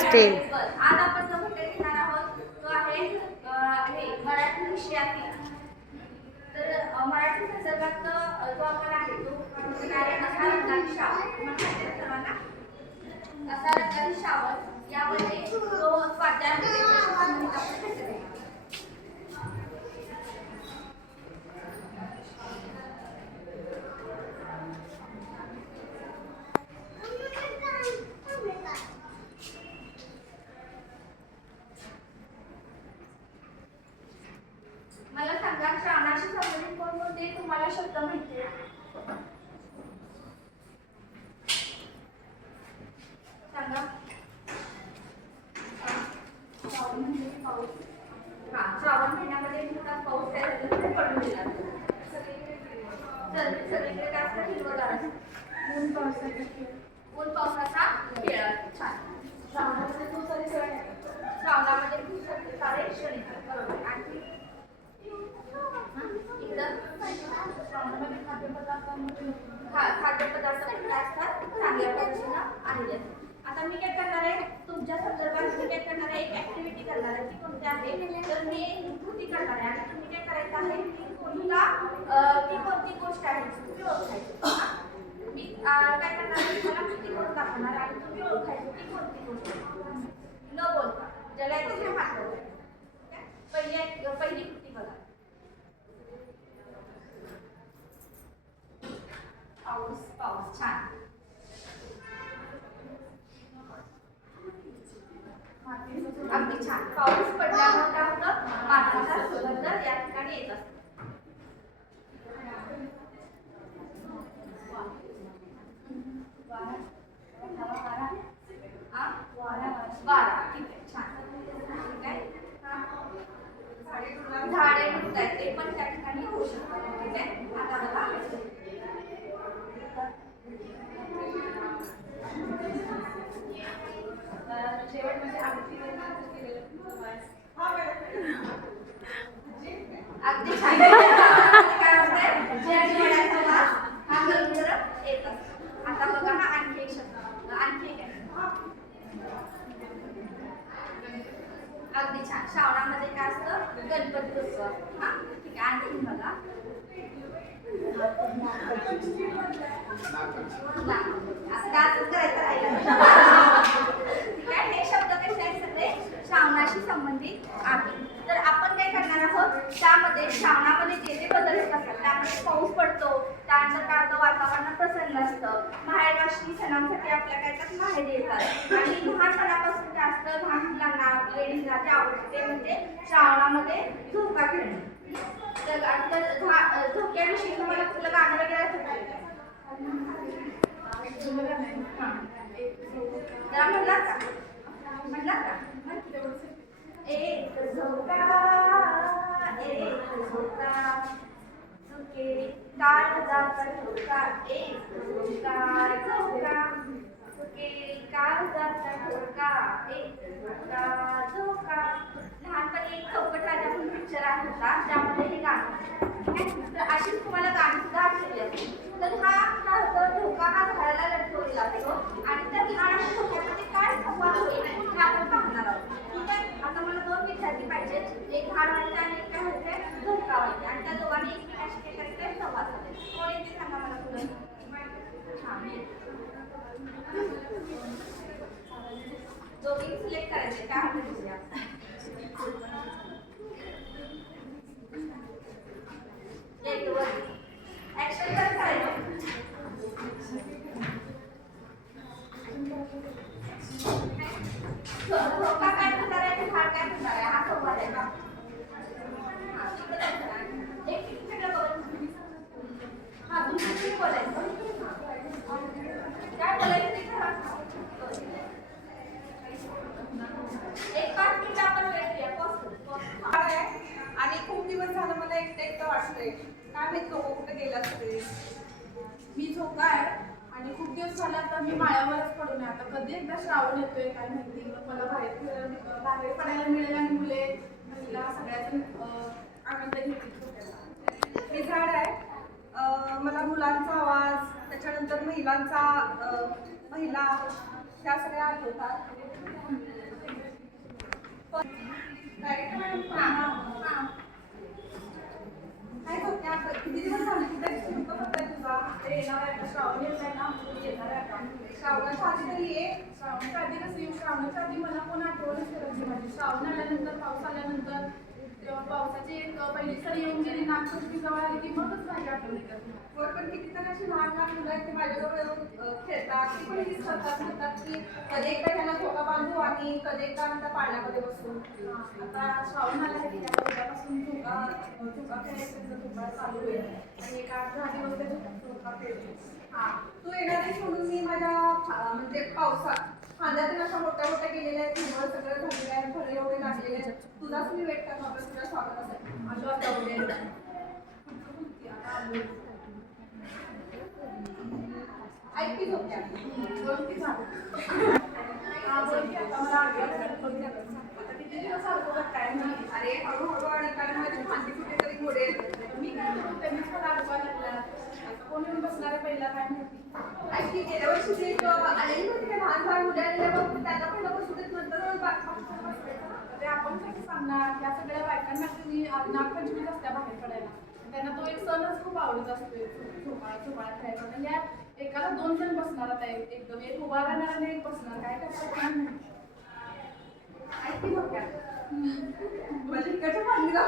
नमस्ते. आज आपण जो विषय घेणार आहोत तो आहे मराठी विषयातील. तर मराठी संदर्भात जो आपण आहे तो आहे असा रंगाची शावर. म्हणजे सर्वांना असा रंगाची शावर यामध्ये तो स्वाध्याय आपण घेतलेला आहे. मला सांगा श्रावणाशी संबंधित कोणकोणते तुम्हाला शब्द माहिती आहे? सांगा. श्रावण म्हणजे पाऊस. श्रावण महिन्यामध्ये पाऊस काय झाला पडून गेला. सगळीकडे काय असतं हिरवंगार असतं. ऊन पावसाचा खेळ. छान. श्रावणामध्ये खूप सारे सण आहेत. श्रावणामध्ये खूप सारे सण येतात. बरोबर. आणखी खाद्यपदार्थ पण काय असतात चांगल्या पद्धतीनं आलेले असतात. आता मी काय करणार आहे तुमच्या संदर्भात मी काय करणार आहे एक ऍक्टिव्हिटी करणार आहे ती कोणती आहे तर मी कृती करणार आहे आणि तुम्ही काय करायचं आहे की कोणता ती कोणती गोष्ट आहे तुम्ही ओळखायची. मी काय करणार आहे मला कृती करून दाखवणार आणि तुम्ही ओळखायची ती कोणती गोष्ट न बोलता ज्याला येते हात पहिली कृती बघा. पाऊस. छान. अगदी छान. पाऊस पडल्यावर काय होतं मातीचा सुगंध या ठिकाणी येत असतो. वारा. ठीक आहे. छान. ठीक आहे. झाडे डुलतात ते पण त्या ठिकाणी होऊ शकतात. ठीक आहे. आता बघा शेवट म्हणजे अगदी छान. काय होतंय जेवणाचा वास हा गरम येत असतो. आता बघा हा आणखी एक शब्द आणखी एक आहे. अगदी छान. श्रावणामध्ये काय असतं गणपती उत्सव. ठीक आहे. आणखी बघा असं करायचं राहिलं. ठीक आहे. हे शब्द कसे आहेत सगळे श्रावणाशी संबंधित आहेत. तर आपण काय करणार आहोत त्यामध्ये श्रावणामध्ये जे जे बदल होत असतात त्यामध्ये पाऊस पडतो त्यानंतर काय होतं वातावरण प्रसन्न असतं. माहेरवाशी सणांसाठी आपल्या काय तर माहेर येतात आणि लहानपणापासून जास्त लहान मुलांना लेडीजला जे आवडते ते म्हणजे श्रावणामध्ये झोका खेळणे. तर झोक्याविषयी तुम्हाला कुठलं गाणं वगैरे आठवतं? म्हटलं का एक झोका झोके काळजाचा ठोका. एक झोका झोके काळजाचा ठोका. एक झोका. लहानपणी एक चौकट राजा म्हणून पिक्चर आहे होता त्यामध्ये हे गाणं. तर अशीच तुम्हाला गाणी सुद्धा आठवली असतील. तर हा काय होतं धोका हा झाडाला लटकवलेला असतो आणि त्या लहान धोक्यामध्ये काय संवाद होईल हे आपण पाहणार आहोत. ठीक आहे. आता मला दोन विद्यार्थी पाहिजे एक झाड व्हायचे आणि एक काय व्हायचे धोका व्हायचे आणि त्या दोघांनी एकमेकांशी काय करायचे संवाद साधायचे. कोण येते सांगा मला पुढे. दोघी सिलेक्ट करायचे काय होतं ऍक्शन कर करायचं. धोका काय प्रकार आहे झाड काय प्रकार आहे हा संवाद आहे का. एक सगळं बोलायचं. दुसरी बोलायचं काय बोलायचं ते करा. एक 5 मिनिट आपण वेळ घ्या. आणि खूप दिवस झालं मला एकटं वाटतंय. काय माहित लोक कुठे गेला तरी. मी झोका आहे आणि खूप दिवस झाला आता मी माळ्यावरच पडून आहे. आता कधी एकदा श्रावण येतोय काय माहिती. मला बाहेर पडायला मिळेल आणि मुले महिला सगळ्याजण आनंद घेतील. मी झाड आहे. मला मुलांचा आवाज त्याच्यानंतर महिला त्या सगळ्या आठवतात. Direct मॅडम हां. काय बघते आता किती दिवस झाले कुठे शुल्क पत्ता तुझा ते येणार आहे आता श्रावण येत आहे ना म्हणून येणार आहे आता. श्रावणाच्या आधी तरी ये श्रावणाच्या आधी कसं येऊ श्रावणाच्या आधी मला कोण आठवणच करायची माझी श्रावण आल्यानंतर पाऊस आल्यानंतर तेव्हा पावसाची एक पहिली सरी येऊन गेली नागपंचमी जवळ आली की मगच माझी आठवण येतात. पण किती जण अशी लहान लहान मुलं आहेत ते माझ्याजवळ येऊन खेळतात ती पण हीच करतात म्हणतात की कधी एकदा त्यांना झोका बांधू आणि कधी एकदा म्हणतात पाण्यामध्ये बसू. आता श्रावण आला आहे की आता उद्यापासून झोका खेळायचं झोका चालू होईल आणि एक 8-10 दिवस ते झोका खेळते. हा तू येणार आहेस म्हणून मी माझ्या म्हणजे पावसात खांद्यातून अशा मोठ्या मोठ्या गेलेल्या आहेत हिरवळ सगळं झालेलं आहे फळे एवढे लागलेले आहेत तुझाच मी वेट करणार होते तुझ्या स्वागतासाठी. आलो आता उद्या आता आलो. ऐक की झोपत्या बोल की सांग. हा बोल की आता मला आता किती दिवस आलो का काय नाही. अरे हळूहळू आणि काय माझी खांदी कुठेतरी घोडेल. मी काय करू त्यांनीच मला अडकवा लागला. आता कोण येऊन बसणार आहे पहिला काय माहिती. ऐक की गेल्या वर्षी ते एक आलेली होती का लहान लहान मुलं आलेल्या बघ त्यांना पहिलं बसू देत नंतर ते आपण कसं सांगणार या सगळ्या बायकांना तुम्ही नागपंचमीच असत्या बाहेर पडायला त्यांना तो एक सणच खूप आवडत असतो झोपाळा खेळायचा आणि या एकाला 2 जण बसणार आता एकदम एक उभा राहणार आणि एक बसणार काय करतात ऐक की झोपत्या म्हणजे इकडच्या बाजूला